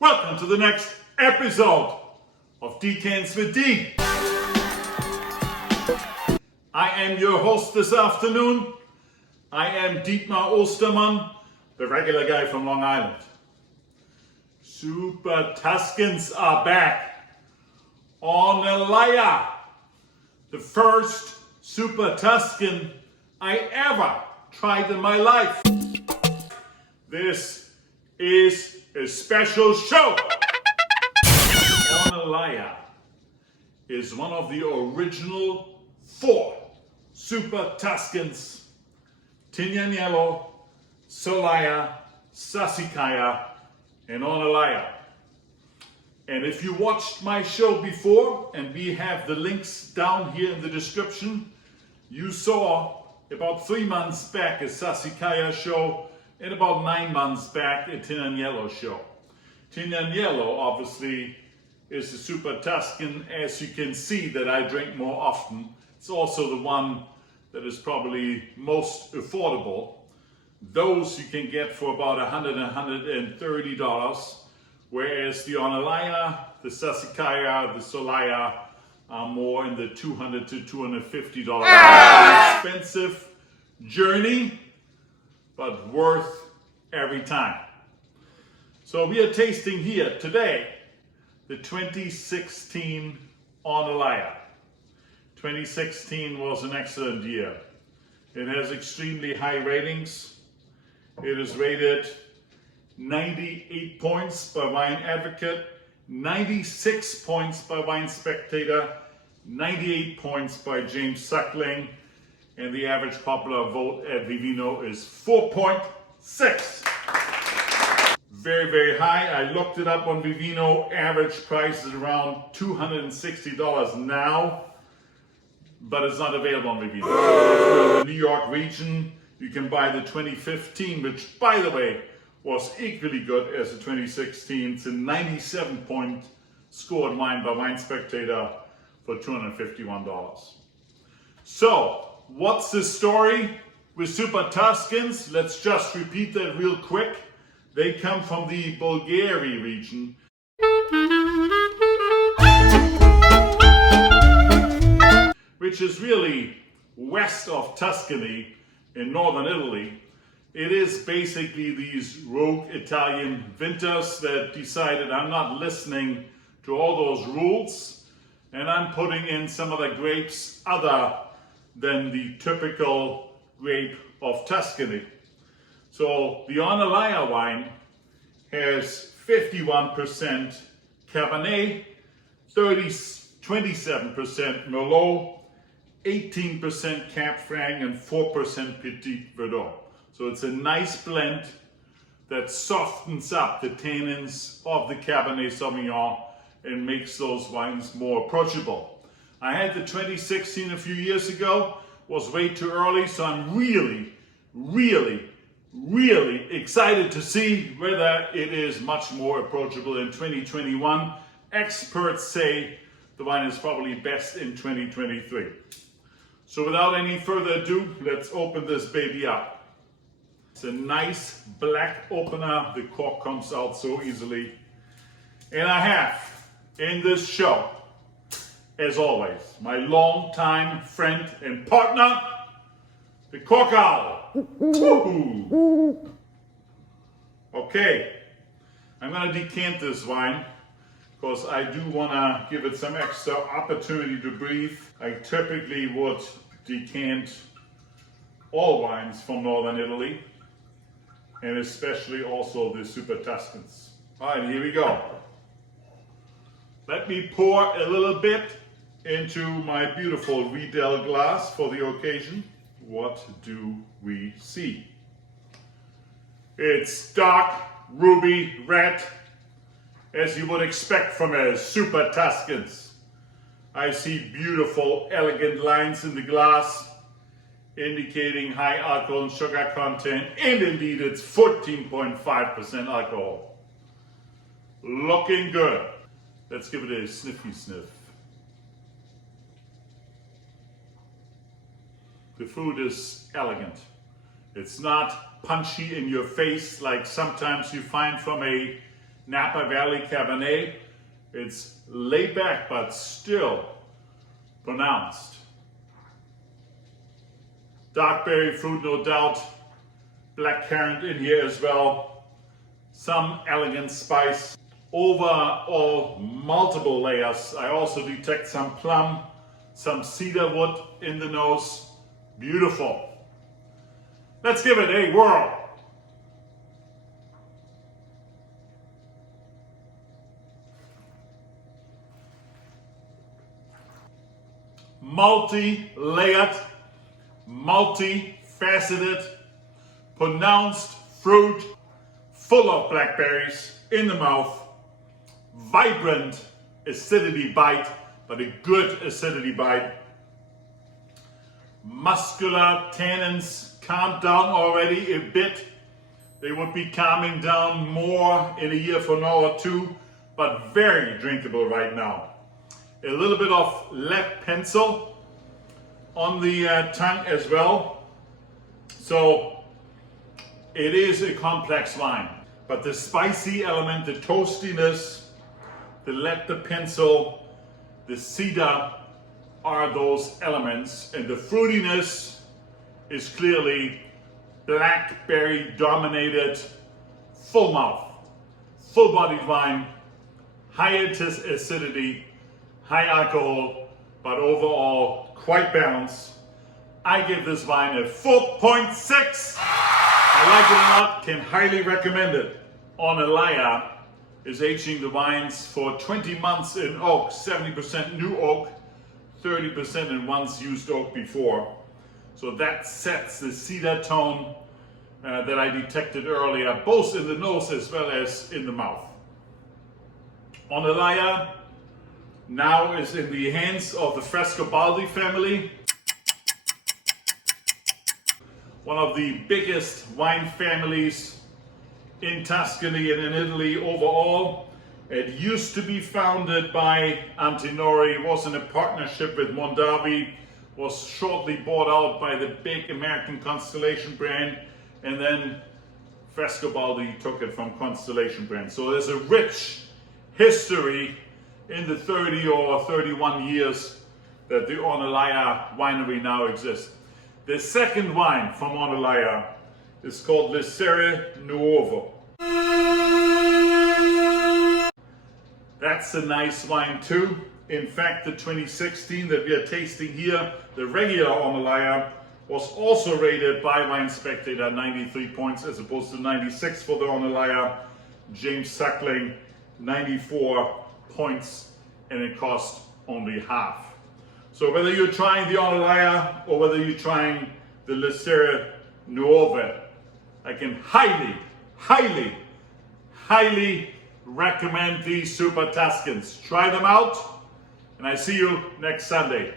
Welcome to the next episode of Decants with D. I am your host this afternoon. I am Dietmar Ostermann, the regular guy from Long Island. Super Tuscans are back. Ornellaia, the first Super Tuscan I ever tried in my life. This is a special show. Ornellaia is one of the original 4 Super Tuscans: Tignaniello, Solaya, Sassicaia, and Ornellaia. And if you watched my show before, and we have the links down here in the description, you saw about 3 months back a Sassicaia show and about 9 months back a Tignaniello show. Tignaniello obviously is the Super Tuscan, as you can see, that I drink more often. It's also the one that is probably most affordable. Those you can get for about $100 and $130, whereas the Ornellaia, the Sassicaia, the Solaya are more in the $200 to $250. Expensive journey, but worth every time. So we are tasting here today the 2016 Ornellaia. 2016 was an excellent year. It has extremely high ratings. It is rated 98 points by Wine Advocate, 96 points by Wine Spectator, 98 points by James Suckling, and the average popular vote at Vivino is 4.6. Very, very high. I looked it up on Vivino. Average price is around $260 now, but it's not available on Vivino. If you're in the New York region, you can buy the 2015, which, by the way, was equally good as the 2016. It's a 97-point scored wine by Wine Spectator for $251. So, what's the story with Super Tuscans? Let's just repeat that real quick. They come from the Bulgaria region. Which is really west of Tuscany in northern Italy. It is basically these rogue Italian vintners that decided, I'm not listening to all those rules, and I'm putting in some of the grapes other than the typical grape of Tuscany. So the Ornellaia wine has 51% Cabernet, 27% Merlot, 18% Cab Franc, and 4% Petit Verdot. So it's a nice blend that softens up the tannins of the Cabernet Sauvignon and makes those wines more approachable. I had the 2016 a few years ago, was way too early, so I'm really excited to see whether it is much more approachable in 2021. Experts say the wine is probably best in 2023. So without any further ado, let's open this baby up. It's a nice black opener. The cork comes out so easily. And I have in this show, as always, my longtime friend and partner, the Cork Owl. Woo-hoo. Okay, I'm gonna decant this wine because I do wanna give it some extra opportunity to breathe. I typically would decant all wines from northern Italy, and especially also the Super Tuscans. All right, here we go. Let me pour a little bit into my beautiful Riedel glass for the occasion. What do we see? It's dark ruby red, as you would expect from a Super Tuscans. I see beautiful, elegant lines in the glass, indicating high alcohol and sugar content, and indeed it's 14.5% alcohol. Looking good. Let's give it a sniffy sniff. The food is elegant. It's not punchy in your face like sometimes you find from a Napa Valley Cabernet. It's laid back, but still pronounced. Dark berry fruit, no doubt. Black currant in here as well. Some elegant spice. Overall, multiple layers. I also detect some plum, some cedar wood in the nose. Beautiful. Let's give it a whirl. Multi-layered, multi-faceted, pronounced fruit, full of blackberries in the mouth, vibrant acidity bite, but a good acidity bite. Muscular tannins calmed down already a bit. They would be calming down more in a year from now or two, but very drinkable right now. A little bit of lead pencil on the tongue as well. So it is a complex wine, but the spicy element, the toastiness, the lead, the pencil, the cedar are those elements, and the fruitiness is clearly blackberry dominated, full mouth, full bodied wine, high acidity, high alcohol, but overall quite balanced. I give this wine a 4.6. I like it a lot, can highly recommend it. Ornellaia is aging the wines for 20 months in oak, 70% new oak, 30% in once used oak before. So that sets the cedar tone that I detected earlier, both in the nose as well as in the mouth. Ornellaia now is in the hands of the Frescobaldi family, one of the biggest wine families in Tuscany and in Italy overall. It used to be founded by Antinori, was in a partnership with Mondavi, was shortly bought out by the big American Constellation brand, and then Frescobaldi took it from Constellation Brands. So there's a rich history in the 30 or 31 years that the Ornellaia winery now exists. The second wine from Ornellaia is called Licere Nuovo. That's a nice wine too. In fact, the 2016 that we are tasting here, the regular Ornellaia, was also rated by Wine Spectator 93 points as opposed to 96 for the Ornellaia. James Suckling 94 points, and it cost only half. So whether you're trying the Ornellaia or whether you're trying the Licere Nuove, I can highly recommend these Super Tuscans. Try them out, and I see you next Sunday.